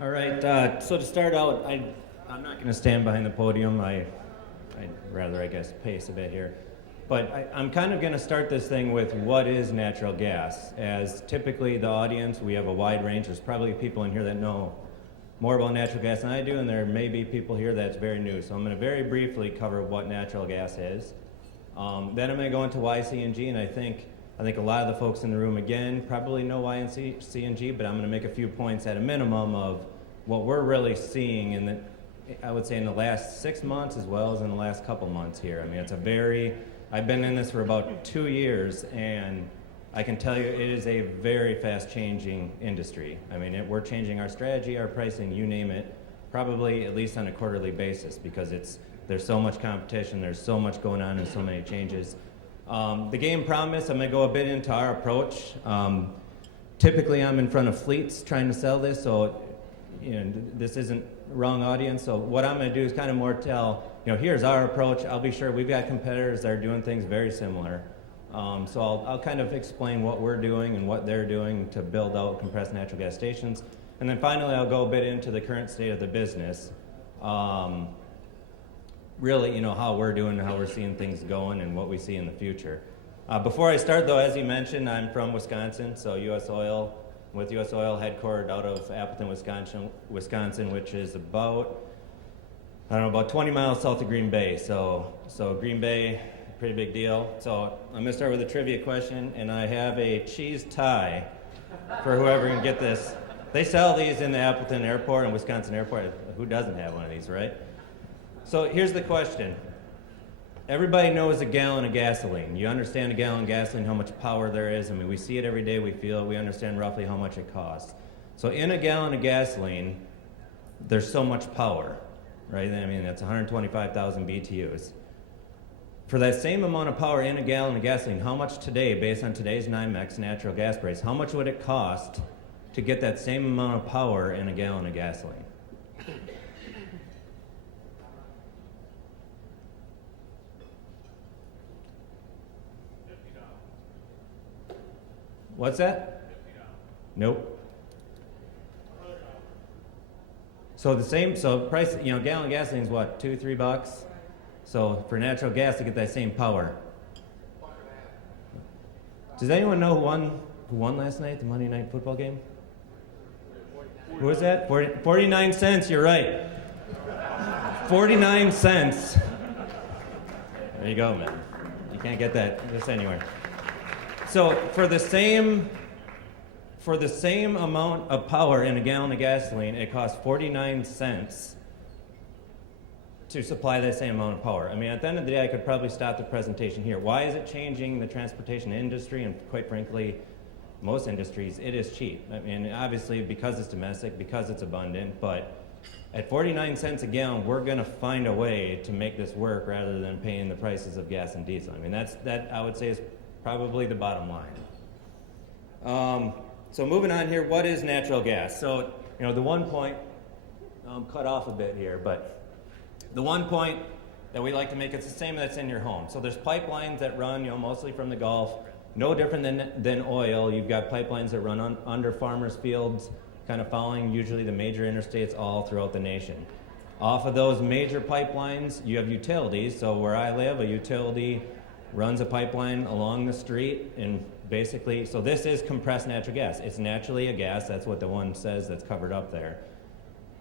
All right, so to start out, I'm not going to stand behind the podium. I'd rather, I guess, pace a bit here. But I'm kind of going to start this thing with what is natural gas. As typically the audience, we have a wide range. There's probably people in here that know more about natural gas than I do, and there may be people here that's very new. So I'm going to very briefly cover what natural gas is. Then I'm going to go into why CNG, and I think a lot of the folks in the room, again, probably know why CNG, but I'm going to make a few points at a minimum of what we're really seeing in the, I would say, in the last 6 months as well as in the last couple months here. I mean, I've been in this for about 2 years, and I can tell you it is a very fast-changing industry. I mean, we're changing our strategy, our pricing, you name it, probably at least on a quarterly basis because there's so much competition, there's so much going on and so many changes. The game promise, I'm going to go a bit into our approach. Typically, I'm in front of fleets trying to sell this, so this isn't wrong audience. So what I'm going to do is kind of more tell, here's our approach. I'll be sure we've got competitors that are doing things very similar. So I'll kind of explain what we're doing and what they're doing to build out compressed natural gas stations. And then finally, I'll go a bit into the current state of the business. Really, how we're doing, how we're seeing things going, and what we see in the future. Before I start, though, as you mentioned, I'm from Wisconsin, so U.S. Oil, with U.S. Oil headquartered out of Appleton, Wisconsin, which is about 20 miles south of Green Bay. So Green Bay, pretty big deal. So I'm going to start with a trivia question, and I have a cheese tie for whoever can get this. They sell these in the Appleton Airport and Wisconsin Airport. Who doesn't have one of these, right? So here's the question. Everybody knows a gallon of gasoline. You understand a gallon of gasoline, how much power there is. I mean, we see it every day, we feel it, we understand roughly how much it costs. So in a gallon of gasoline, there's so much power, right? I mean, that's 125,000 BTUs. For that same amount of power in a gallon of gasoline, how much today, based on today's NYMEX natural gas price, how much would it cost to get that same amount of power in a gallon of gasoline? What's that? Nope. So price, gallon of gasoline is what, $2-3? So for natural gas to get that same power. Does anyone know who won last night, the Monday night football game? Who was that? 49 cents, you're right. 49 cents. There you go, man. You can't get this anywhere. So for the same amount of power in a gallon of gasoline, it costs 49 cents to supply that same amount of power. I mean, at the end of the day, I could probably stop the presentation here. Why is it changing the transportation industry? And quite frankly, most industries, it is cheap. I mean, obviously, because it's domestic, because it's abundant, but at 49 cents a gallon, we're going to find a way to make this work rather than paying the prices of gas and diesel. I mean, that I would say is probably the bottom line. So moving on here, what is natural gas? So, the one point, I'm cut off a bit here, but the one point that we like to make, it's the same that's in your home. So there's pipelines that run, mostly from the Gulf, no different than oil. You've got pipelines that run under farmers' fields, kind of following usually the major interstates all throughout the nation. Off of those major pipelines, you have utilities. So where I live, a utility runs a pipeline along the street, and basically, so this is compressed natural gas. It's naturally a gas. That's what the one says that's covered up there.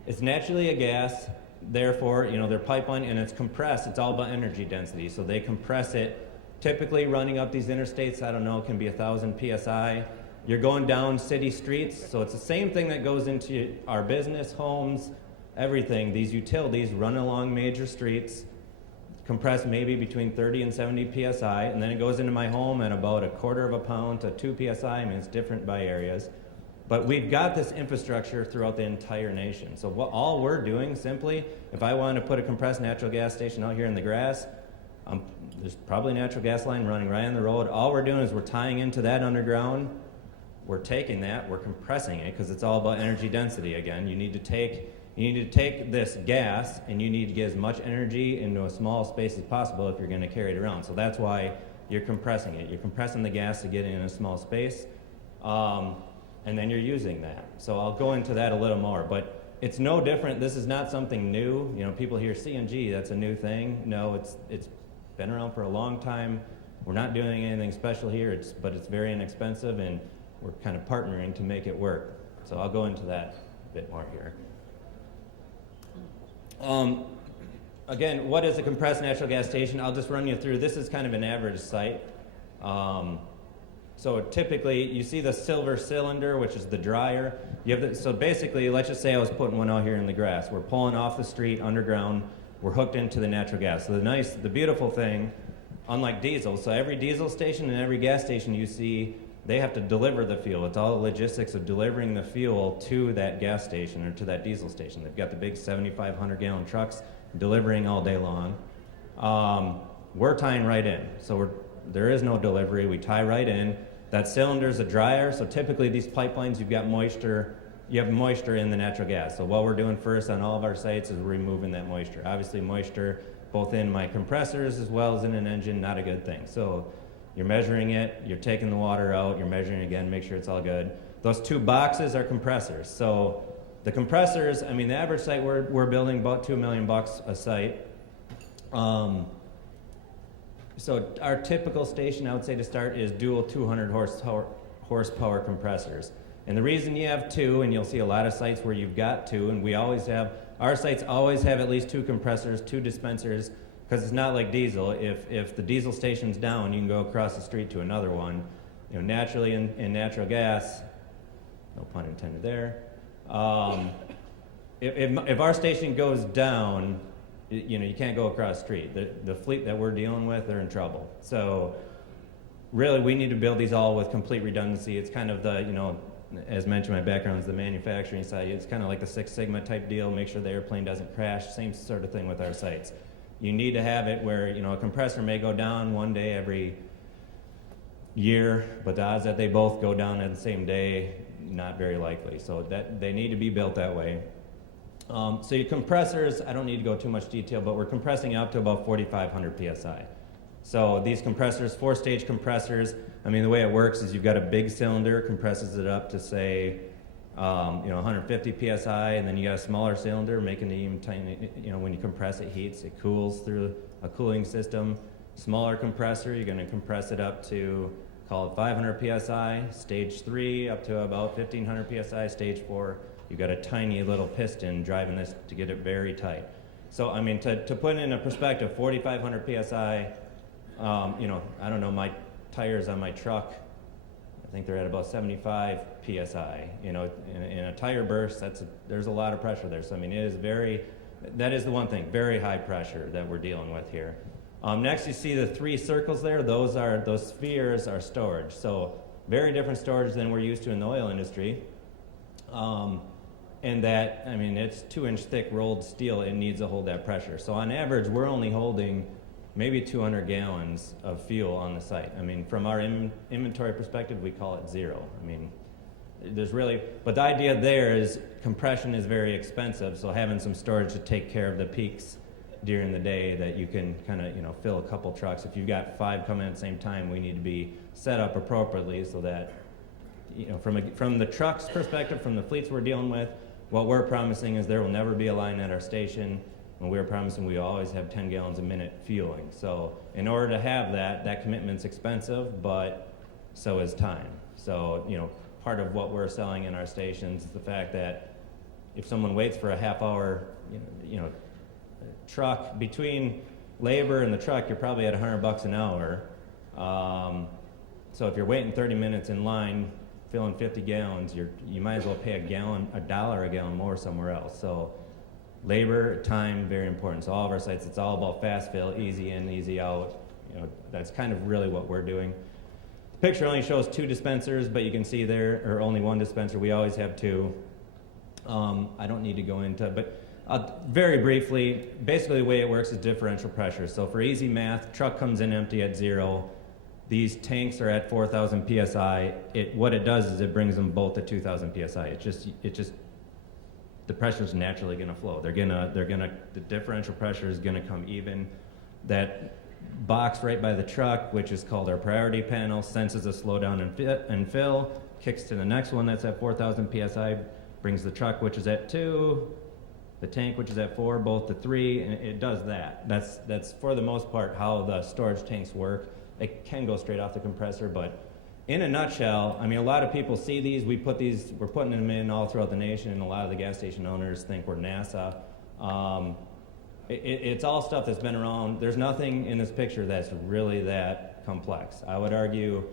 It's naturally a gas, therefore, their pipeline, and it's compressed. It's all about energy density. So they compress it, typically running up these interstates, I don't know, it can be 1,000 PSI. You're going down city streets, so it's the same thing that goes into our business, homes, everything. These utilities run along major streets, compressed maybe between 30 and 70 PSI, and then it goes into my home at about 1/4 of a pound to 2 PSI. I mean, it's different by areas. But we've got this infrastructure throughout the entire nation. So all we're doing simply, if I wanted to put a compressed natural gas station out here in the grass, there's probably a natural gas line running right on the road. All we're doing is we're tying into that underground. We're taking that, we're compressing it, because it's all about energy density again. You need to take this gas, and you need to get as much energy into a small space as possible if you're going to carry it around. So that's why you're compressing it. You're compressing the gas to get it in a small space, and then you're using that. So I'll go into that a little more. But it's no different. This is not something new. People hear CNG, that's a new thing. No, it's been around for a long time. We're not doing anything special here, but it's very inexpensive, and we're kind of partnering to make it work. So I'll go into that a bit more here. Again, what is a compressed natural gas station? I'll just run you through. This is kind of an average site. So typically, you see the silver cylinder, which is the dryer. So basically, let's just say I was putting one out here in the grass. We're pulling off the street underground. We're hooked into the natural gas. So the beautiful thing, unlike diesel, so every diesel station and every gas station you see, they have to deliver the fuel. It's all the logistics of delivering the fuel to that gas station or to that diesel station. They've got the big 7,500-gallon trucks delivering all day long. We're tying right in. So there is no delivery. We tie right in. That cylinder is a dryer, so typically these pipelines, you have moisture in the natural gas. So what we're doing first on all of our sites is removing that moisture. Obviously moisture both in my compressors as well as in an engine, not a good thing. So you're measuring it, you're taking the water out, you're measuring again, make sure it's all good. Those two boxes are compressors. So the compressors, the average site we're building about $2 million a site. So our typical station, I would say to start, is dual 200 horsepower compressors. And the reason you have two, and you'll see a lot of sites where you've got two, and our sites always have at least two compressors, two dispensers, because it's not like diesel. If the diesel station's down, you can go across the street to another one. Naturally in natural gas, no pun intended there. If our station goes down, you can't go across the street. The fleet that we're dealing with, they're in trouble. So really, we need to build these all with complete redundancy. It's kind of as mentioned, my background is the manufacturing side. It's kind of like the Six Sigma type deal, make sure the airplane doesn't crash, same sort of thing with our sites. You need to have it where, a compressor may go down one day every year, but the odds that they both go down at the same day, not very likely. So that they need to be built that way. So your compressors, I don't need to go too much detail, but we're compressing up to about 4,500 PSI. So these compressors, 4-stage compressors, the way it works is you've got a big cylinder, compresses it up to say, 150 PSI, and then you got a smaller cylinder, making it even tiny, when you compress it heats, it cools through a cooling system. Smaller compressor, you're gonna compress it up to, call it 500 PSI, stage 3 up to about 1,500 PSI, stage 4, you've got a tiny little piston driving this to get it very tight. So, to put it in a perspective, 4,500 PSI, I don't know, my tires on my truck, I think they're at about 75 PSI. In a tire burst, there's a lot of pressure there. So, that is the one thing, very high pressure that we're dealing with here. Next, you see the 3 circles there. Those spheres are storage. So, very different storage than we're used to in the oil industry. And that, it's 2-inch thick rolled steel. It needs to hold that pressure. So on average, we're only holding maybe 200 gallons of fuel on the site. From our inventory perspective, we call it zero. But the idea there is compression is very expensive, so having some storage to take care of the peaks during the day that you can kind of, fill a couple trucks. If you've got 5 coming at the same time, we need to be set up appropriately so that, from the truck's perspective, from the fleets we're dealing with, what we're promising is there will never be a line at our station, and we're promising we always have 10 gallons a minute fueling. So in order to have that commitment's expensive, but so is time. So, part of what we're selling in our stations is the fact that if someone waits for a half hour, truck, between labor and the truck, you're probably at $100 an hour. So if you're waiting 30 minutes in line, filling 50 gallons, you might as well pay $1 a gallon more somewhere else. So labor, time, very important. So all of our sites, it's all about fast fill, easy in, easy out. That's kind of really what we're doing. The picture only shows 2 dispensers, but you can see there, or only 1 dispenser. We always have 2. I don't need to go into, but very briefly, basically the way it works is differential pressure. So for easy math, truck comes in empty at 0. These tanks are at 4,000 PSI. What it does is it brings them both to 2,000 PSI. It just the pressure is naturally going to flow. The differential pressure is going to come even. That box right by the truck, which is called our priority panel, senses a slowdown and fill, kicks to the next one that's at 4,000 PSI, brings the truck, which is at 2, the tank, which is at 4, both to 3, and it does that. That's for the most part how the storage tanks work. It can go straight off the compressor, but in a nutshell, I mean, a lot of people see these. We're putting them in all throughout the nation, and a lot of the gas station owners think we're NASA. It's all stuff that's been around. There's nothing in this picture that's really that complex. I would argue,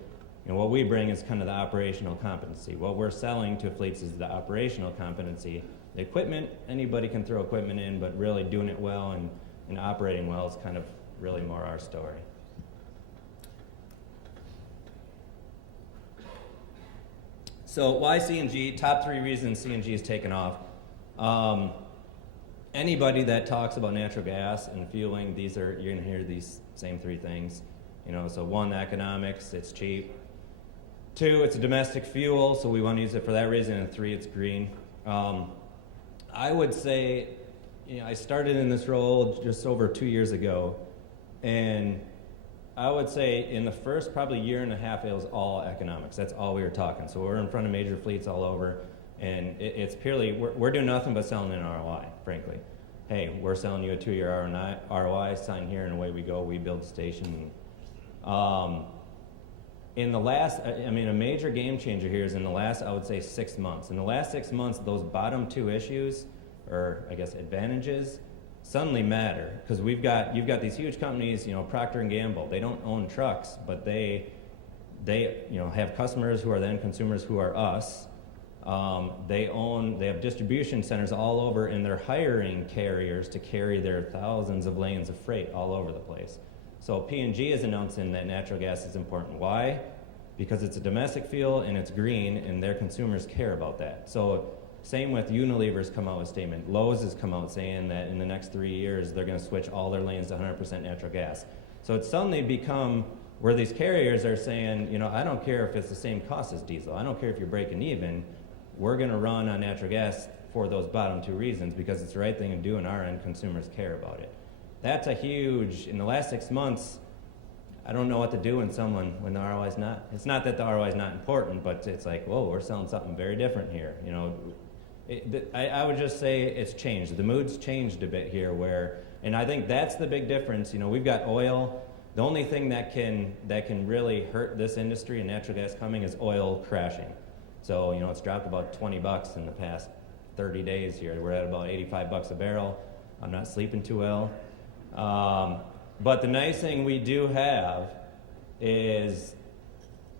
what we bring is kind of the operational competency. What we're selling to fleets is the operational competency. The equipment, anybody can throw equipment in, but really doing it well and operating well is kind of really more our story. So why CNG? Top 3 reasons CNG is taken off. Anybody that talks about natural gas and fueling, you're going to hear these same 3 things. So 1, the economics, it's cheap. 2, it's a domestic fuel, so we want to use it for that reason. And 3, it's green. I would say, I started in this role just over 2 years ago, and I would say in the first probably year and a half, it was all economics. That's all we were talking. So we're in front of major fleets all over, and it's purely, we're doing nothing but selling an ROI, frankly. Hey, we're selling you a 2-year ROI, sign here, and away we go. We build the station. In the last, a major game changer here is in the last, I would say, 6 months. In the last 6 months, those bottom 2 issues, or I guess advantages, suddenly matter, because you've got these huge companies, Procter & Gamble. They don't own trucks, but they have customers who are then consumers who are us. They have distribution centers all over, and they're hiring carriers to carry their thousands of lanes of freight all over the place. So P&G is announcing that natural gas is important. Why? Because it's a domestic fuel and it's green, and their consumers care about that. So same with Unilever's come out with a statement. Lowe's has come out saying that in the next 3 years they're going to switch all their lanes to 100% natural gas. So it's suddenly become where these carriers are saying, I don't care if it's the same cost as diesel. I don't care if you're breaking even. We're going to run on natural gas for those bottom 2 reasons because it's the right thing to do and our end consumers care about it. That's a huge, in the last 6 months, I don't know what to do when the ROI is not, it's not that the ROI is not important, but it's like, whoa, we're selling something very different here. I would just say it's changed. The mood's changed a bit here and I think that's the big difference. We've got oil. The only thing that can really hurt this industry and natural gas coming is oil crashing. So, it's dropped about $20 in the past 30 days here. We're at about $85 a barrel. I'm not sleeping too well. But the nice thing we do have is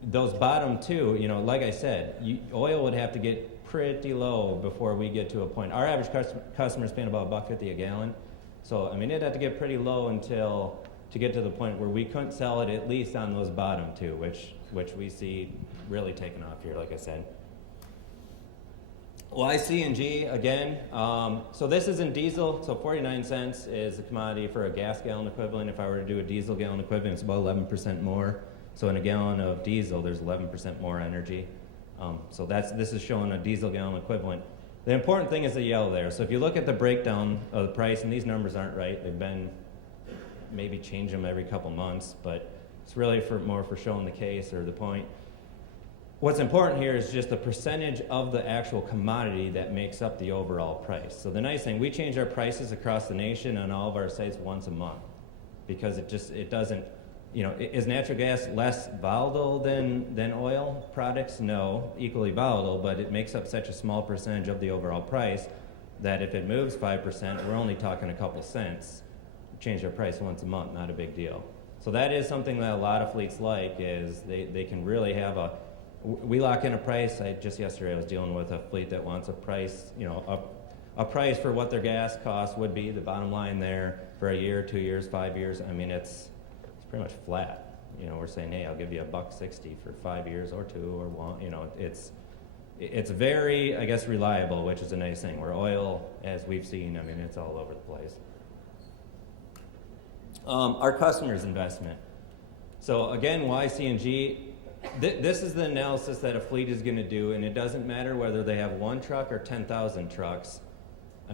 those bottom 2, like I said, oil would have to get pretty low before we get to a point. Our average customer is paying about $1.50 a gallon. So, it'd have to get pretty low to get to the point where we couldn't sell it at least on those bottom 2, which we see really taking off here, like I said. Why CNG again? So this is in diesel. So 49 cents is a commodity for a gas gallon equivalent. If I were to do a diesel gallon equivalent, it's about 11% more. So in a gallon of diesel, there's 11% more energy. So this is showing a diesel gallon equivalent. The important thing is the yellow there. So if you look at the breakdown of the price, and these numbers aren't right, they've been maybe change them every couple months, but it's really more for showing the case or the point. What's important here is just the percentage of the actual commodity that makes up the overall price. So the nice thing, we change our prices across the nation on all of our sites once a month because it doesn't, is natural gas less volatile than oil products? No, equally volatile, but it makes up such a small percentage of the overall price that if it moves 5%, we're only talking a couple cents. Change our price once a month, not a big deal. So that is something that a lot of fleets like is they can really have we lock in a price. Just yesterday I was dealing with a fleet that wants a price, a price for what their gas cost would be, the bottom line there for a year, 2 years, 5 years. It's pretty much flat. We're saying, hey, I'll give you $1.60 for 5 years or 2 or 1. It's very, I guess, reliable, which is a nice thing. Where oil, as we've seen, it's all over the place. Our customers' investment. So again, why CNG? This is the analysis that a fleet is going to do, and it doesn't matter whether they have 1 truck or 10,000 trucks.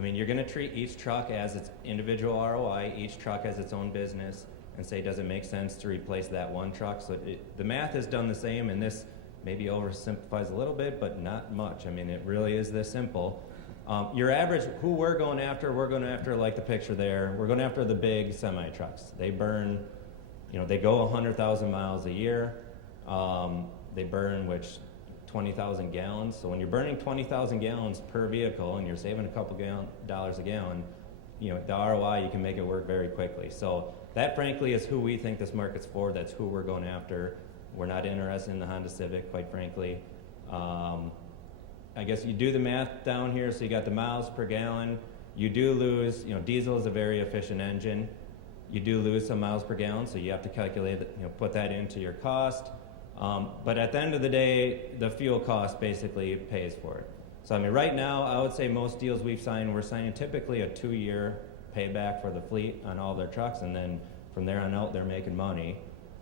You're going to treat each truck as its individual ROI, each truck as its own business, and say, does it make sense to replace that 1 truck? So the math is done the same, and this maybe oversimplifies a little bit, but not much. I mean, it really is this simple. Your average, who we're going after like the picture there, we're going after the big semi trucks. They burn, they go 100,000 miles a year. They burn 20,000 gallons. So when you're burning 20,000 gallons per vehicle and you're saving a couple dollars a gallon, the ROI, you can make it work very quickly. So that, frankly, is who we think this market's for. That's who we're going after. We're not interested in the Honda Civic, quite frankly. I guess you do the math down here, so you got the miles per gallon. You do lose, diesel is a very efficient engine. You do lose some miles per gallon, so you have to calculate, put that into your cost. But at the end of the day, the fuel cost basically pays for it. So I mean, right now, I would say most deals we've signed, we're signing typically a 2-year payback for the fleet on all their trucks, and then from there on out, they're making money.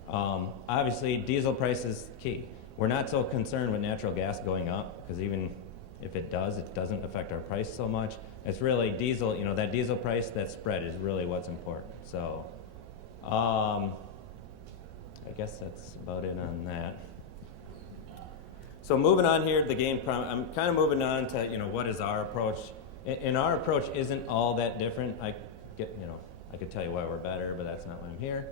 Obviously, diesel price is key. We're not so concerned with natural gas going up, because even if it doesn't affect our price so much. It's really diesel, that diesel price, that spread is really what's important. So I guess that's about it on that. So moving on here, the game, I'm kind of moving on to, what is our approach? And our approach isn't all that different. I could tell you why we're better, but that's not why I'm here.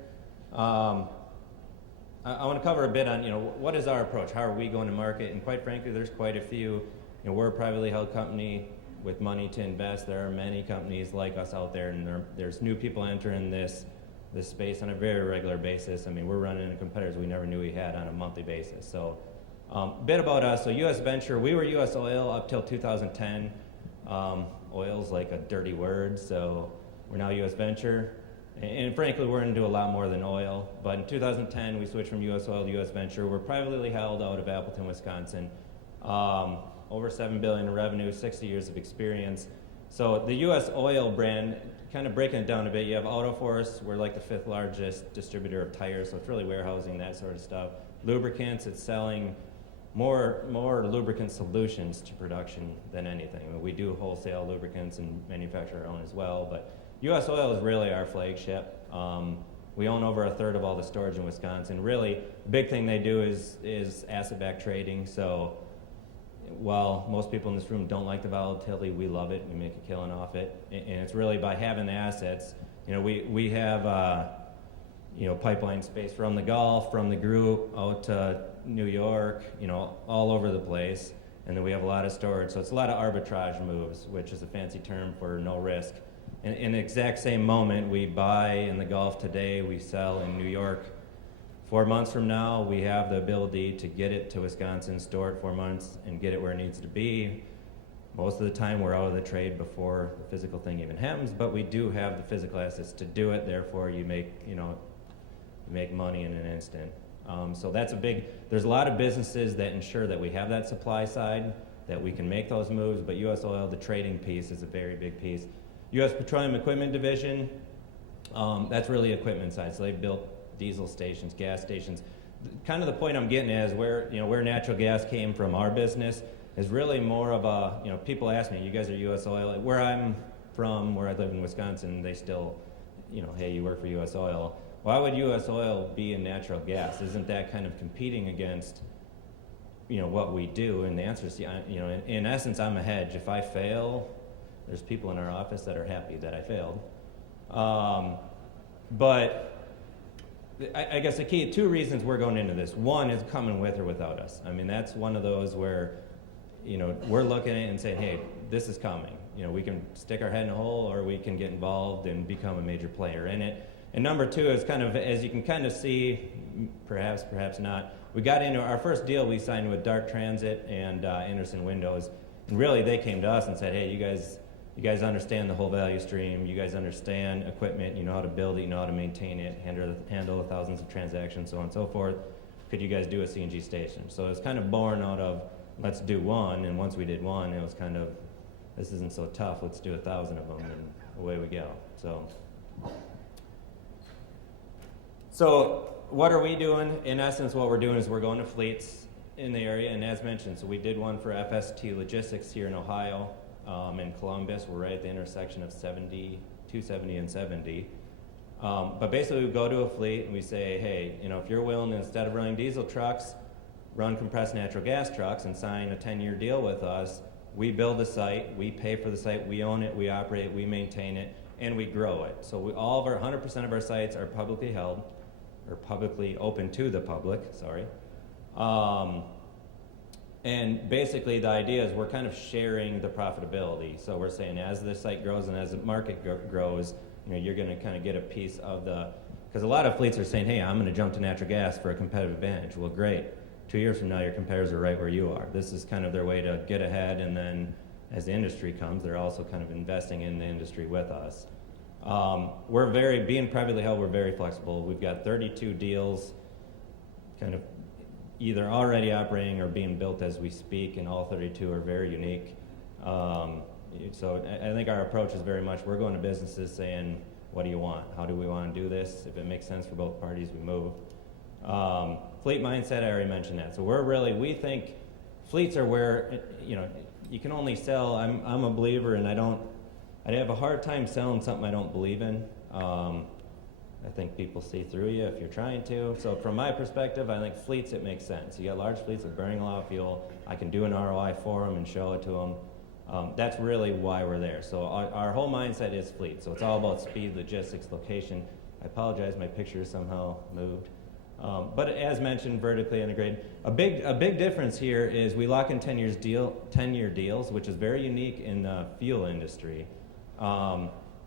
I want to cover a bit on, what is our approach? How are we going to market? And quite frankly, there's quite a few. We're a privately held company with money to invest. There are many companies like us out there, and there's new people entering this space on a very regular basis. I mean, we're running into competitors we never knew we had on a monthly basis. So a bit about us. So U.S. Venture, we were U.S. Oil up till 2010. Oil's like a dirty word, so we're now U.S. Venture. And frankly, we're going to do a lot more than oil. But in 2010, we switched from U.S. Oil to U.S. Venture. We're privately held out of Appleton, Wisconsin. Over $7 billion in revenue, 60 years of experience. So the U.S. Oil brand, kind of breaking it down a bit, you have AutoForce. We're like the 5th largest distributor of tires, so it's really warehousing, that sort of stuff. Lubricants, it's selling more lubricant solutions to production than anything. We do wholesale lubricants and manufacture our own as well, but U.S. Oil is really our flagship. We own over a third of all the storage in Wisconsin. Really, the big thing they do is asset-backed trading. So while most people in this room don't like the volatility, we love it. We make a killing off it. And it's really by having the assets. We have pipeline space from the Gulf, from the group, out to New York, all over the place. And then we have a lot of storage. So it's a lot of arbitrage moves, which is a fancy term for no risk. In the exact same moment, we buy in the Gulf today, we sell in New York. 4 months from now, we have the ability to get it to Wisconsin, store it 4 months, and get it where it needs to be. Most of the time, we're out of the trade before the physical thing even happens, but we do have the physical assets to do it. Therefore, you make money in an instant. So that's there's a lot of businesses that ensure that we have that supply side, that we can make those moves, but U.S. Oil, the trading piece, is a very big piece. U.S. Petroleum Equipment Division, that's really equipment side. So they've built diesel stations, gas stations. Kind of the point I'm getting at is where natural gas came from our business is really more of a, people ask me, you guys are U.S. Oil. Where I'm from, where I live in Wisconsin, they still, hey, you work for U.S. Oil. Why would U.S. Oil be in natural gas? Isn't that kind of competing against, what we do? And the answer is, in essence, I'm a hedge. If I fail, there's people in our office that are happy that I failed. But I guess the key, 2 reasons we're going into this. One is coming with or without us. I mean, that's one of those where, we're looking at it and saying, hey, this is coming. We can stick our head in a hole, or we can get involved and become a major player in it. And number 2 is kind of, as you can kind of see, perhaps not, we got into our first deal we signed with Dark Transit and Anderson Windows. And really, they came to us and said, hey, you guys understand the whole value stream. You guys understand equipment. You know how to build it. You know how to maintain it, handle the thousands of transactions, so on and so forth. Could you guys do a CNG station? So it's kind of born out of, let's do one. And once we did one, it was kind of, this isn't so tough. Let's do 1,000 of them, and away we go. So what are we doing? In essence, what we're doing is we're going to fleets in the area. And as mentioned, so we did one for FST Logistics here in Ohio. In Columbus, we're right at the intersection of 270 and 70. But basically, we go to a fleet and we say, hey, if you're willing, instead of running diesel trucks, run compressed natural gas trucks and sign a 10-year deal with us, we build the site, we pay for the site, we own it, we operate it, we maintain it, and we grow it. So 100% of our sites are publicly held, or publicly open to the public, sorry. And basically the idea is we're kind of sharing the profitability. So we're saying as the site grows and as the market grows, you're going to kind of get a piece of because a lot of fleets are saying, hey, I'm going to jump to natural gas for a competitive advantage. Well, great. 2 years from now, your competitors are right where you are. This is kind of their way to get ahead, and then as the industry comes, they're also kind of investing in the industry with us. Being privately held, we're very flexible. We've got 32 deals kind of either already operating or being built as we speak, and all 32 are very unique. So I think our approach is very much, we're going to businesses saying, what do you want? How do we want to do this? If it makes sense for both parties, we move. Fleet mindset, I already mentioned that. So we think fleets are where, you can only sell. I'm a believer, and I'd have a hard time selling something I don't believe in. I think people see through you if you're trying to. So from my perspective, I think fleets, it makes sense. You got large fleets that are burning a lot of fuel. I can do an ROI for them and show it to them. That's really why we're there. So our whole mindset is fleet. So it's all about speed, logistics, location. I apologize, my picture somehow moved. But as mentioned, vertically integrated. A big difference here is we lock in 10-year deals, which is very unique in the fuel industry.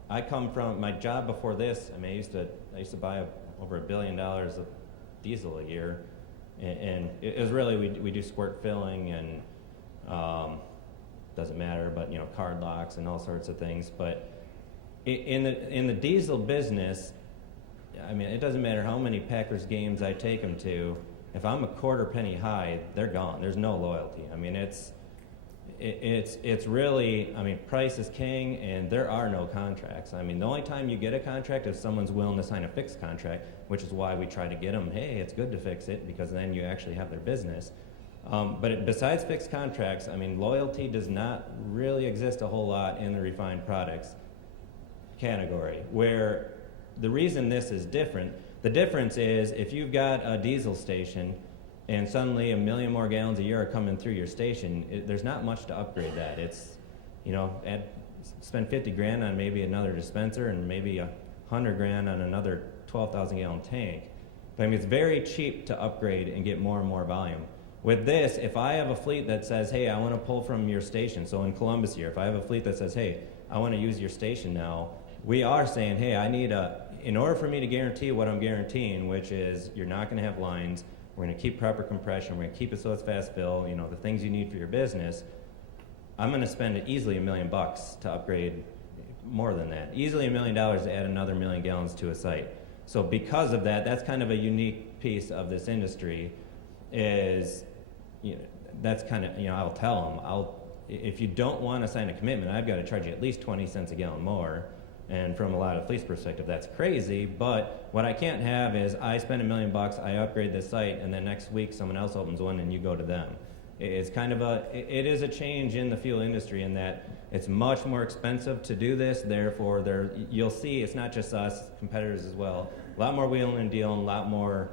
I come from my job before this. I used to buy over $1 billion of diesel a year, and it was really we do squirt filling and doesn't matter, but card locks and all sorts of things. But in the diesel business, it doesn't matter how many Packers games I take them to. If I'm a quarter penny high, they're gone. There's no loyalty. It's really, price is king, and there are no contracts. The only time you get a contract is someone's willing to sign a fixed contract, which is why we try to get them, hey, it's good to fix it, because then you actually have their business. But besides fixed contracts, loyalty does not really exist a whole lot in the refined products category, where the reason this is different, the difference is if you've got a diesel station and suddenly 1 million more gallons a year are coming through your station, there's not much to upgrade that. It's, spend 50 grand on maybe another dispenser and maybe 100 grand on another 12,000 gallon tank. But it's very cheap to upgrade and get more and more volume. With this, if I have a fleet that says, hey, I want to pull from your station, so in Columbus here, if I have a fleet that says, hey, I want to use your station now, we are saying, hey, in order for me to guarantee what I'm guaranteeing, which is you're not going to have lines, we're going to keep proper compression, we're going to keep it so it's fast fill, the things you need for your business, I'm going to spend easily $1 million to upgrade, more than that. Easily $1 million to add another 1 million gallons to a site. So because of that, that's kind of a unique piece of this industry is, that's kind of, I'll tell them, if you don't want to sign a commitment, I've got to charge you at least 20 cents a gallon more. And from a lot of fleets perspective, that's crazy. But what I can't have is I spend $1 million, I upgrade this site, and then next week someone else opens one and you go to them. It's kind of it is a change in the fuel industry in that it's much more expensive to do this. Therefore, you'll see it's not just us, competitors as well. A lot more wheeling and dealing, a lot more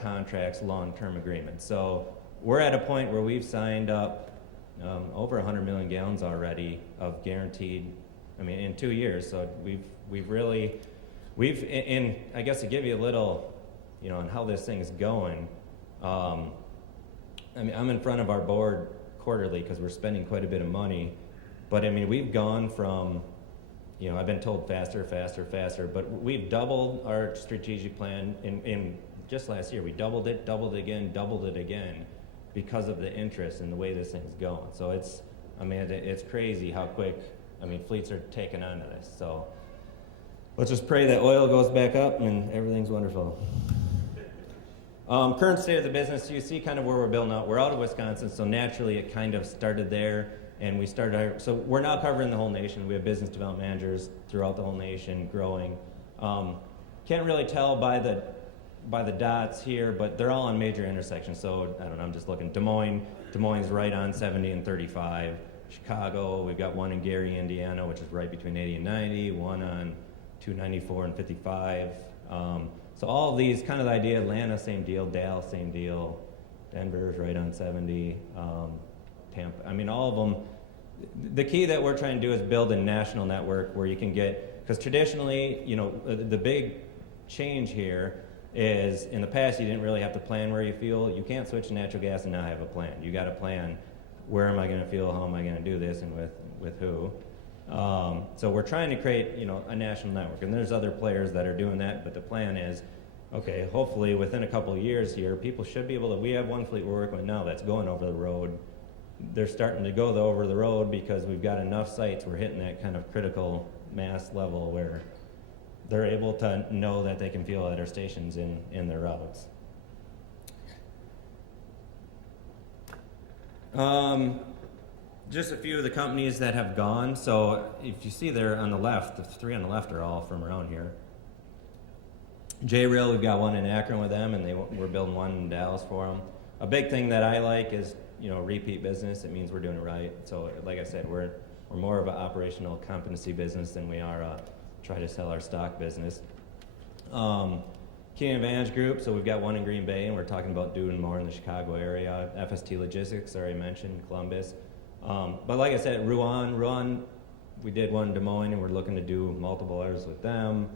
contracts, long-term agreements. So we're at a point where we've signed up over 100 million gallons already of guaranteed. In 2 years, so we've really, and I guess to give you a little, on how this thing's going, I'm in front of our board quarterly because we're spending quite a bit of money, but we've gone from, I've been told faster, but we've doubled our strategic plan in just last year. We doubled it again because of the interest and the way this thing's going. So it's crazy how quick. Fleets are taking on to this. So let's just pray that oil goes back up and everything's wonderful. Current state of the business, you see kind of where we're building out. We're out of Wisconsin, so naturally it kind of started there. And so we're now covering the whole nation. We have business development managers throughout the whole nation growing. Can't really tell by the dots here, but they're all on major intersections. So I don't know, I'm just looking. Des Moines right on 70 and 35. Chicago, we've got one in Gary, Indiana, which is right between 80 and 90, one on 294 and 55. So all of these, kind of the idea, Atlanta, same deal, Dallas, same deal. Denver's right on 70, Tampa. I mean, all of them. The key that we're trying to do is build a national network where you can get, because traditionally, the big change here is in the past you didn't really have to plan where you fuel. You can't switch to natural gas and not have a plan. You got to plan, where am I going to fuel, how am I going to do this, and with who. So we're trying to create, a national network, and there's other players that are doing that, but the plan is, okay, hopefully within a couple of years here, people should be able to, we have one fleet we're working with now that's going over the road. They're starting to go over the road because we've got enough sites, we're hitting that kind of critical mass level where they're able to know that they can fuel at our stations in their routes. Just a few of the companies that have gone. So if you see there on the left, the three on the left are all from around here. J-Rail, we've got one in Akron with them, and we're building one in Dallas for them. A big thing that I like is, repeat business. It means we're doing it right. So like I said, we're more of an operational competency business than we are try to sell our stock business. Key Advantage Group, so we've got one in Green Bay, and we're talking about doing more in the Chicago area. FST Logistics, already mentioned, Columbus. But like I said, Ruan, we did one in Des Moines, and we're looking to do multiple others with them.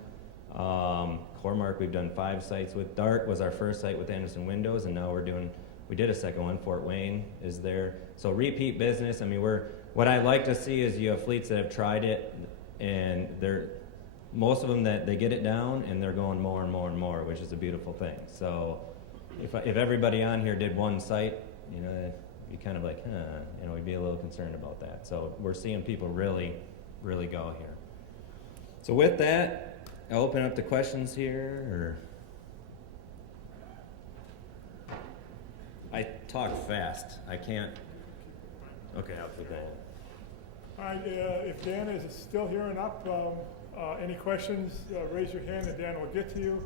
Cormark, we've done 5 sites with. Dart was our first site with Anderson Windows, and now we did a second one. Fort Wayne is there. So repeat business. I mean, what I like to see is you have fleets that have tried it, and most of them that they get it down, and they're going more and more and more, which is a beautiful thing. So if everybody on here did one site, you'd be kind of like, we'd be a little concerned about that. So we're seeing people really, really go here. So with that, I'll open up the questions here. I talk fast. I can't. Okay, I'll keep going. All right, if Dan is still here and up, any questions, raise your hand and Dan will get to you.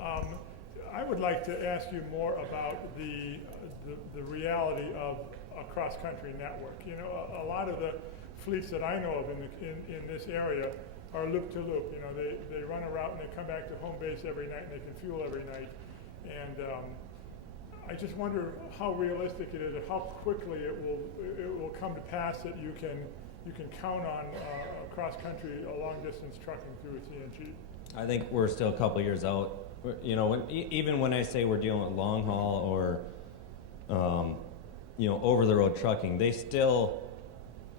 I would like to ask you more about the reality of a cross-country network. A lot of the fleets that I know of in this area are loop-to-loop. They run a route and they come back to home base every night and they can fuel every night. And I just wonder how realistic it is, or how quickly it will come to pass that you can count on cross-country, long-distance trucking through a CNG. I think we're still a couple years out. Even when I say we're dealing with long haul or over-the-road trucking, you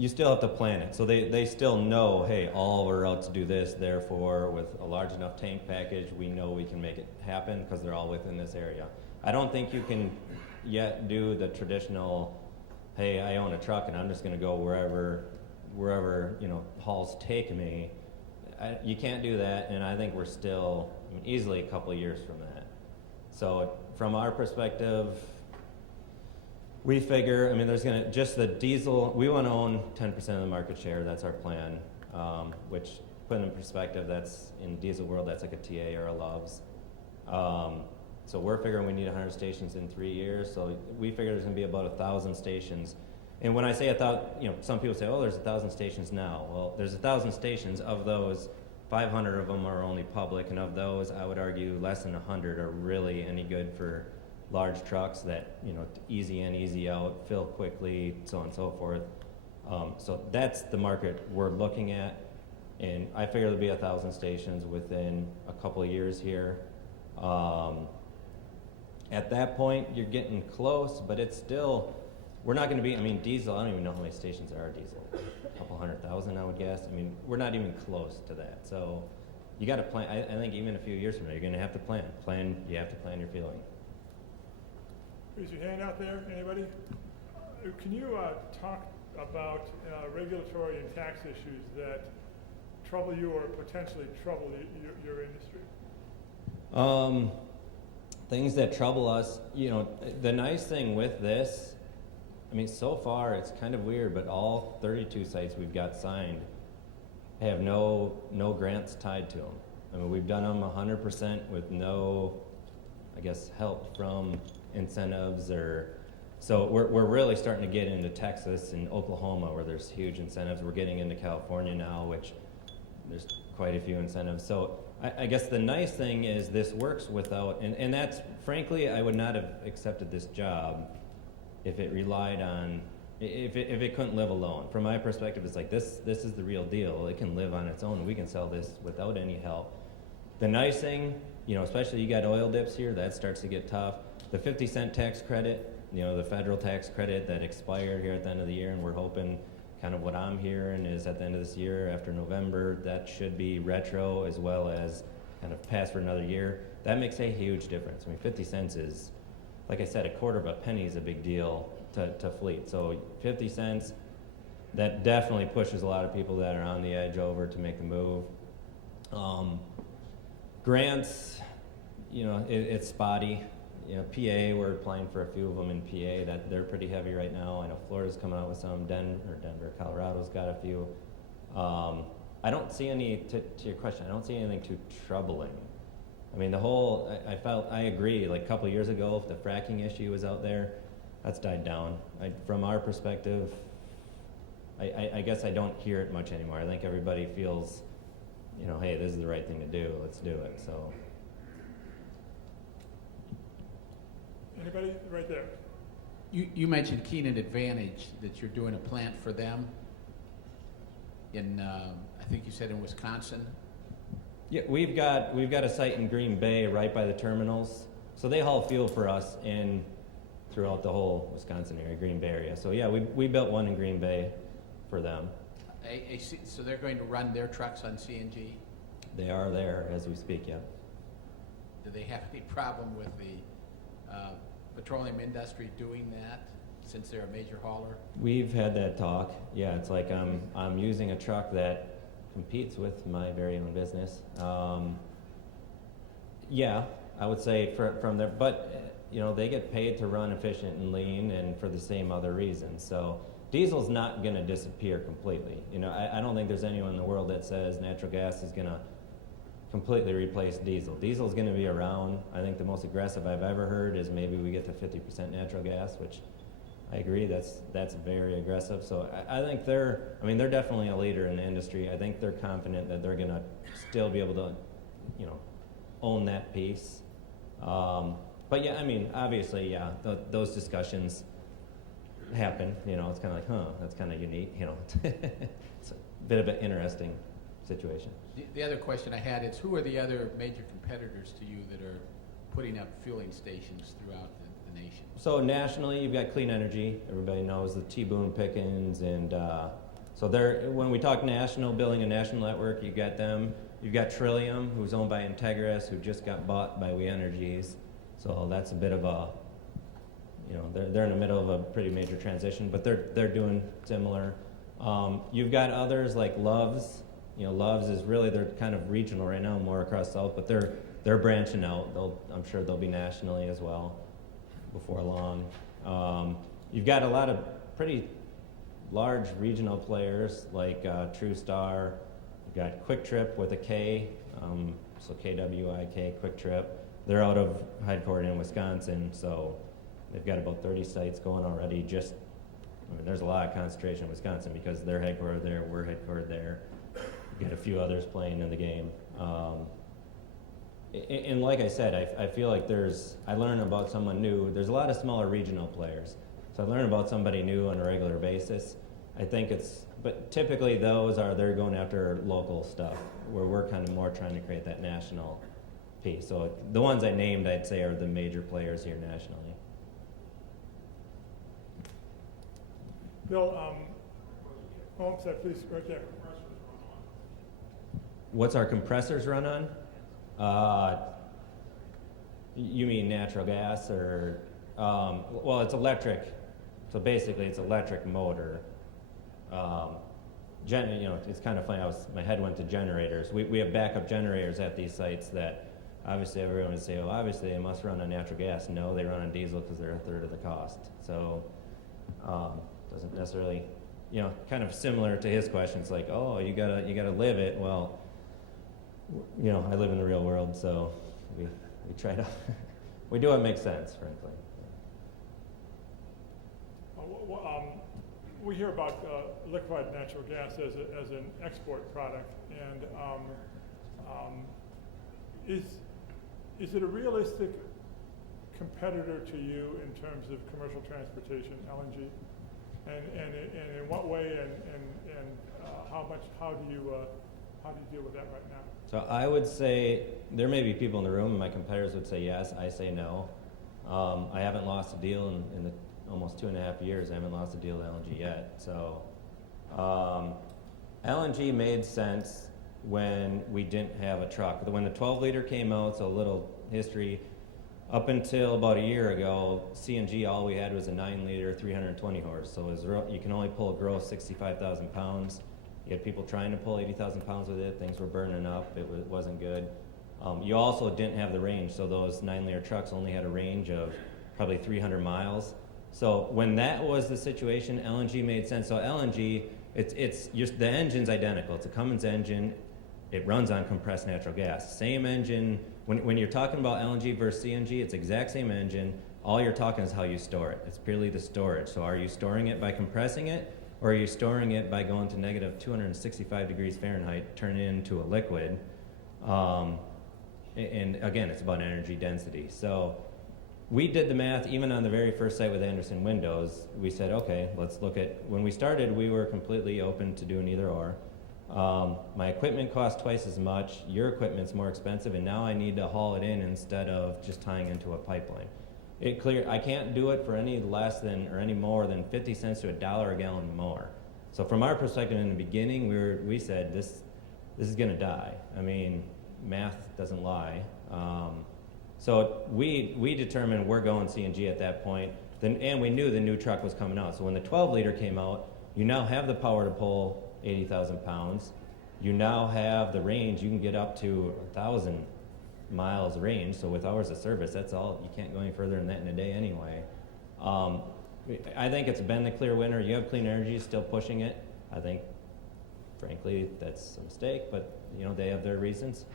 still have to plan it. So they still know, hey, all our routes do this. Therefore, with a large enough tank package, we know we can make it happen because they're all within this area. I don't think you can yet do the traditional, hey, I own a truck and I'm just going to go wherever hauls take me. You can't do that, and I think we're still easily a couple of years from that. So from our perspective, we figure, there's just the diesel, we want to own 10% of the market share. That's our plan, which, put in perspective, that's in diesel world, that's like a TA or a Love's. So we're figuring we need 100 stations in 3 years. So we figure there's going to be about 1,000 stations. And when I say 1,000, some people say, there's 1,000 stations now. Well, there's 1,000 stations. Of those, 500 of them are only public, and of those, I would argue less than 100 are really any good for large trucks that, easy in, easy out, fill quickly, so on and so forth. So that's the market we're looking at, and I figure there'll be 1,000 stations within a couple of years here. At that point, you're getting close, but it's still, we're not going to be, diesel, I don't even know how many stations there are diesel. A couple 100,000, I would guess. We're not even close to that. So you got to plan. I think even a few years from now, you're going to have to plan. You have to plan your fueling. Raise your hand out there, anybody? Can you talk about regulatory and tax issues that trouble you or potentially trouble your industry? Things that trouble us, the nice thing with this, so far it's kind of weird, but all 32 sites we've got signed have no grants tied to them. We've done them 100% with no, help from incentives so we're really starting to get into Texas and Oklahoma where there's huge incentives. We're getting into California now, which there's quite a few incentives. So I guess the nice thing is this works without, and that's, frankly, I would not have accepted this job if it relied on, if it couldn't live alone. From my perspective, it's like this is the real deal. It can live on its own. We can sell this without any help. The nice thing, especially you got oil dips here, that starts to get tough. The 50-cent tax credit, the federal tax credit that expired here at the end of the year, and we're hoping, kind of what I'm hearing is at the end of this year, after November, that should be retro as well as kind of pass for another year. That makes a huge difference. I mean, 50 cents is, like I said, a quarter of a penny is a big deal to fleet. So 50 cents, that definitely pushes a lot of people that are on the edge over to make the move. Grants, it's spotty. PA, we're applying for a few of them in PA. That they're pretty heavy right now. I know Florida's coming out with some. Denver, Colorado's got a few. I don't see any, to your question, I don't see anything too troubling. I mean, I agree, like a couple of years ago, if the fracking issue was out there, that's died down. From our perspective, I guess I don't hear it much anymore. I think everybody feels, hey, this is the right thing to do, let's do it, so. Anybody? Right there. You mentioned Keenan Advantage, that you're doing a plant for them in, I think you said in Wisconsin. Yeah, we've got a site in Green Bay right by the terminals. So they haul fuel for us throughout the whole Wisconsin area, Green Bay area. So yeah, we built one in Green Bay for them. So they're going to run their trucks on CNG? They are there as we speak, yeah. Do they have any problem with the petroleum industry doing that, since they're a major hauler? We've had that talk. Yeah, it's like I'm using a truck that competes with my very own business. Yeah, I would say from there, but they get paid to run efficient and lean, and for the same other reasons. So diesel's not going to disappear completely. I don't think there's anyone in the world that says natural gas is going to completely replace diesel. Diesel's going to be around. I think the most aggressive I've ever heard is maybe we get to 50% natural gas, which I agree, that's very aggressive. So I think they're definitely a leader in the industry. I think they're confident that they're going to still be able to, own that piece. But yeah, obviously, yeah, those discussions happen. It's kind of like, that's kind of unique. It's a bit of an interesting situation. The other question I had is, who are the other major competitors to you that are putting up fueling stations throughout the nation? So nationally, you've got Clean Energy. Everybody knows the T. Boone Pickens, and so when we talk national, building a national network, you got them. You've got Trillium, who's owned by Integris, who just got bought by We Energies. So that's a bit of a, they're in the middle of a pretty major transition, but they're doing similar. You've got others like Love's. Love's is really, they're kind of regional right now, more across South, but they're branching out. I'm sure they'll be nationally as well before long. You've got a lot of pretty large regional players like True Star. You've got Quick Trip with a K, so KWIK, Quick Trip. They're out of headquartered in Wisconsin, so they've got about 30 sites going already. There's a lot of concentration in Wisconsin because they're headquartered there, we're headquartered there. We've got a few others playing in the game. And like I said, I feel like I learn about someone new. There's a lot of smaller regional players. So I learn about somebody new on a regular basis. I think but typically they're going after local stuff, where we're kind of more trying to create that national piece. So the ones I named, I'd say, are the major players here nationally. Bill, please, right there. What's our compressors run on? You mean natural gas or, well, it's electric. So basically it's electric motor. It's kind of funny, my head went to generators. We have backup generators at these sites that obviously everyone would say, well, obviously they must run on natural gas. No, they run on diesel because they're a third of the cost. So doesn't necessarily, kind of similar to his questions, like, oh, you gotta live it. Well, I live in the real world, so we try to, we do what makes sense, frankly. We hear about liquefied natural gas as an export product, and is it a realistic competitor to you in terms of commercial transportation, LNG? And in what way, and how do you deal with that right now? So I would say there may be people in the room, and my competitors would say yes. I say no. I haven't lost a deal in the almost 2.5 years. I haven't lost a deal with LNG yet. So LNG made sense when we didn't have a truck. When the 12-liter came out, so a little history. Up until about a year ago, CNG, all we had was a 9-liter, 320 horse. So it was you can only pull a gross 65,000 pounds. You had people trying to pull 80,000 pounds with it. Things were burning up. It wasn't good. You also didn't have the range. So those 9-liter trucks only had a range of probably 300 miles. So when that was the situation, LNG made sense. So LNG, the engine's identical. It's a Cummins engine. It runs on compressed natural gas. Same engine. When you're talking about LNG versus CNG, it's exact same engine. All you're talking is how you store it. It's purely the storage. So are you storing it by compressing it, or are you storing it by going to negative 265 degrees Fahrenheit, turn it into a liquid? And again, it's about energy density. So we did the math even on the very first site with Anderson Windows. We said, okay, let's look at, when we started, we were completely open to doing either or. My equipment costs twice as much, your equipment's more expensive, and now I need to haul it in instead of just tying into a pipeline. I can't do it for any less than or any more than 50 cents to $1 a gallon more. So from our perspective in the beginning, we said this is gonna die. I mean, math doesn't lie. So we determined we're going CNG at that point, and we knew the new truck was coming out. So when the 12-liter came out, you now have the power to pull 80,000 pounds. You now have the range. You can get up to 1,000 miles range. So with hours of service, that's all. You can't go any further than that in a day anyway. I think it's been the clear winner. You have Clean Energy still pushing it. I think, frankly, that's a mistake, but they have their reasons.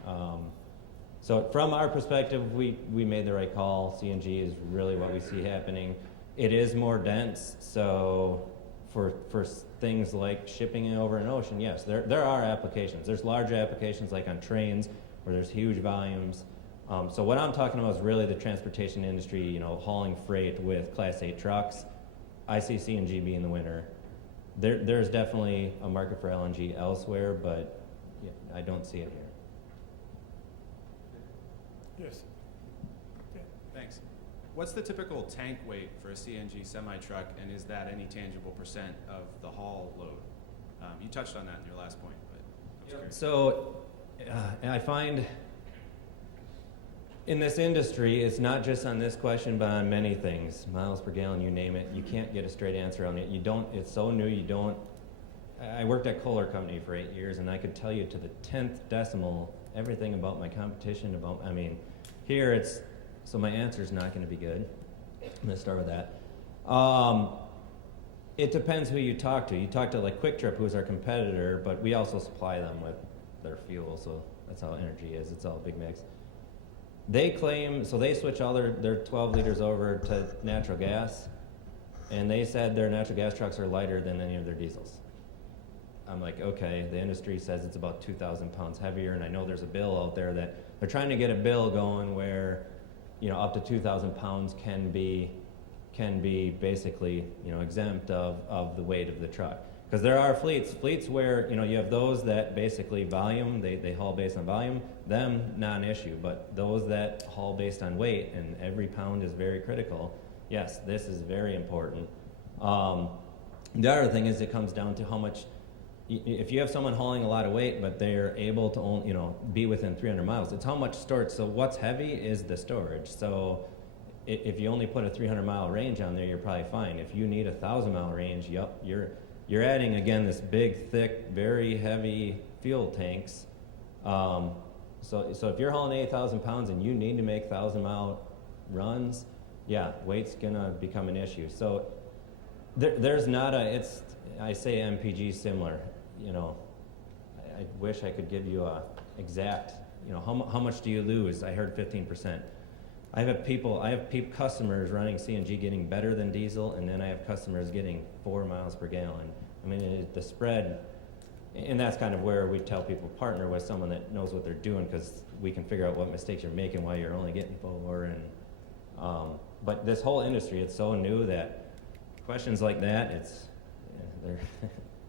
So from our perspective, we made the right call. CNG is really what we see happening. It is more dense, so for things like shipping it over an ocean, yes, there are applications. There's large applications like on trains where there's huge volumes. So what I'm talking about is really the transportation industry, hauling freight with Class 8 trucks. I see CNG being the winner. There's definitely a market for LNG elsewhere, but yeah, I don't see it here. Yes. Okay. Thanks. What's the typical tank weight for a CNG semi-truck, and is that any tangible percent of the haul load? You touched on that in your last point, but I was curious. So I find in this industry, it's not just on this question, but on many things. Miles per gallon, you name it. You can't get a straight answer on it. It's so new, I worked at Kohler Company for 8 years, and I could tell you to the 10th decimal everything about my competition, here so my answer is not going to be good. I'm going to start with that. It depends who you talk to. You talk to like Quick Trip, who's our competitor, but we also supply them with their fuel, so that's how energy is. It's all a big mix. They claim, so they switch all their 12 liters over to natural gas, and they said their natural gas trucks are lighter than any of their diesels. I'm like, okay, the industry says it's about 2,000 pounds heavier, and I know there's a bill out there that they're trying to get a bill going where, up to 2,000 pounds can be basically, exempt of the weight of the truck. Because there are fleets where, you have those that basically volume, they haul based on volume, them non-issue, but those that haul based on weight, and every pound is very critical, yes, this is very important. The other thing is it comes down to how much, if you have someone hauling a lot of weight, but they're able to only, be within 300 miles, it's how much storage. So what's heavy is the storage. So if you only put a 300-mile range on there, you're probably fine. If you need a 1,000-mile range, you're adding, again, this big, thick, very heavy fuel tanks. So if you're hauling 8,000 pounds and you need to make 1,000-mile runs, yeah, weight's gonna become an issue. So there's not I say MPG similar. I wish I could give you a exact, how much do you lose? I heard 15%. I have customers running CNG getting better than diesel, and then I have customers getting 4 miles per gallon. I mean, the spread, and that's kind of where we tell people partner with someone that knows what they're doing, because we can figure out what mistakes you're making while you're only getting 4. And But this whole industry, it's so new that questions like that, it's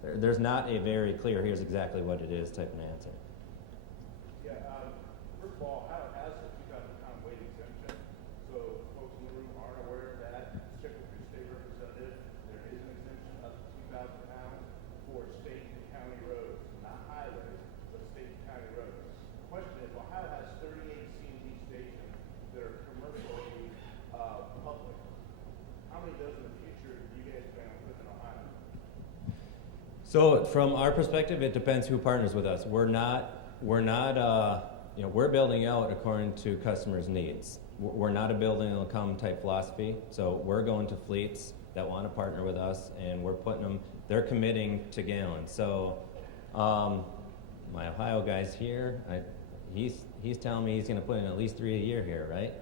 there's not a very clear, here's exactly what it is type of answer. Yeah, first of all, how has the 2,000-pound weight exemption? So folks in the room aren't aware of that. Check with your state representative. There is an exemption up to 2,000 pounds for state and county roads, not highways, but state and county roads. The question is, well, how has 38 CNG stations that are commercially public? How many of those in the future do you guys plan on putting in Ohio? So from our perspective, it depends who partners with us. We're building out according to customers' needs. We're not a building will come type philosophy. So we're going to fleets that want to partner with us, and we're putting them. They're committing to gallons. So my Ohio guy's here. He's telling me he's going to put in at least 3 a year here, right?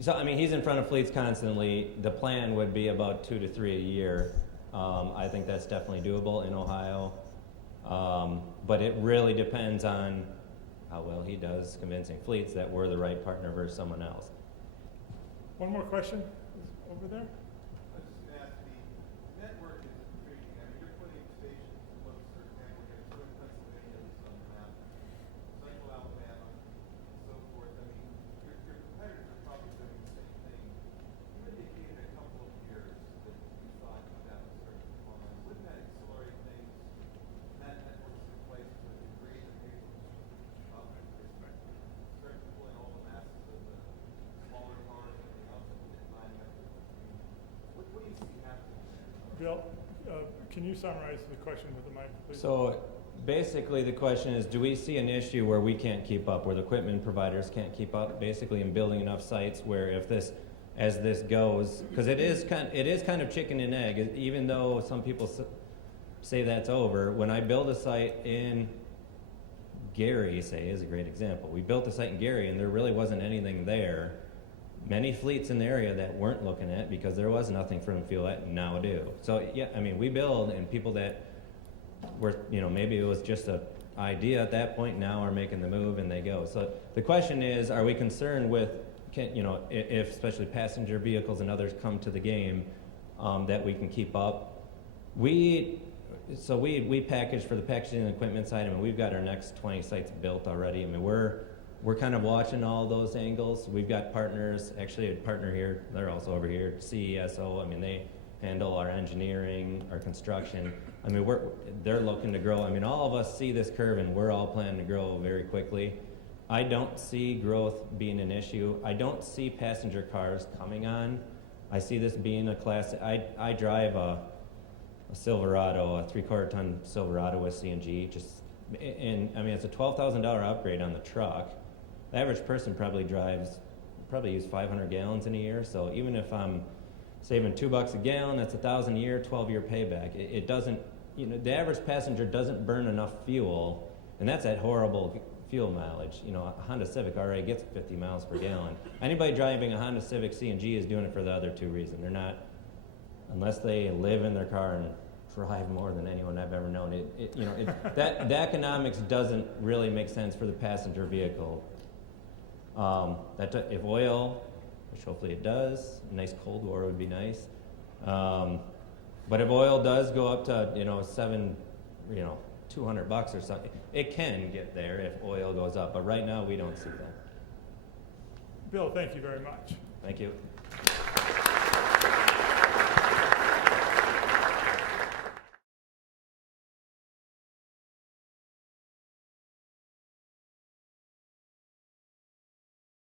So, I mean, he's in front of fleets constantly. The plan would be about 2 to 3 a year. I think that's definitely doable in Ohio. But it really depends on how well he does convincing fleets that we're the right partner versus someone else. One more question over there. I was just going to ask, the network is intriguing. I mean, you're putting stations close, for example, you have two in Pennsylvania that's on the map, Central Alabama, and so forth. I mean, your competitors are probably doing the same thing. You indicated a couple of years that you thought you'd have a certain performance. Wouldn't that accelerate things? That network's in place to a degree that maybe start to pull in all the masses of the smaller cars and everything else that we didn't line up. What do you see happening there? Bill, can you summarize the question with the mic, please? So basically the question is, do we see an issue where we can't keep up, where the equipment providers can't keep up, basically in building enough sites where as this goes, because it is kind of chicken and egg, even though some people say that's over. When I build a site in Gary, say, is a great example. We built a site in Gary and there really wasn't anything there. Many fleets in the area that weren't looking at because there was nothing for them to feel at now do. So yeah, I mean, we build, and people that were, maybe it was just a idea at that point now are making the move and they go. So the question is, are we concerned with, if especially passenger vehicles and others come to the game, that we can keep up? We package for the packaging and equipment side. I mean, we've got our next 20 sites built already. I mean, we're kind of watching all those angles. We've got partners, actually a partner here, they're also over here, CESO. I mean, they handle our engineering, our construction. I mean, they're looking to grow. I mean, all of us see this curve and we're all planning to grow very quickly. I don't see growth being an issue. I don't see passenger cars coming on. I see this being a class. I drive a Silverado, a 3/4 ton Silverado with CNG. And I mean, it's a $12,000 upgrade on the truck. The average person probably use 500 gallons in a year. So even if I'm saving $2 a gallon, that's $1,000 a year, 12-year payback. It doesn't, the average passenger doesn't burn enough fuel, and that's at horrible fuel mileage. A Honda Civic already gets 50 miles per gallon. Anybody driving a Honda Civic CNG is doing it for the other two reasons. They're not, unless they live in their car and drive more than anyone I've ever known. The economics doesn't really make sense for the passenger vehicle. If oil, which hopefully it does, a nice Cold War would be nice. But if oil does go up to $200 or something, it can get there if oil goes up. But right now we don't see that. Bill, thank you very much. Thank you.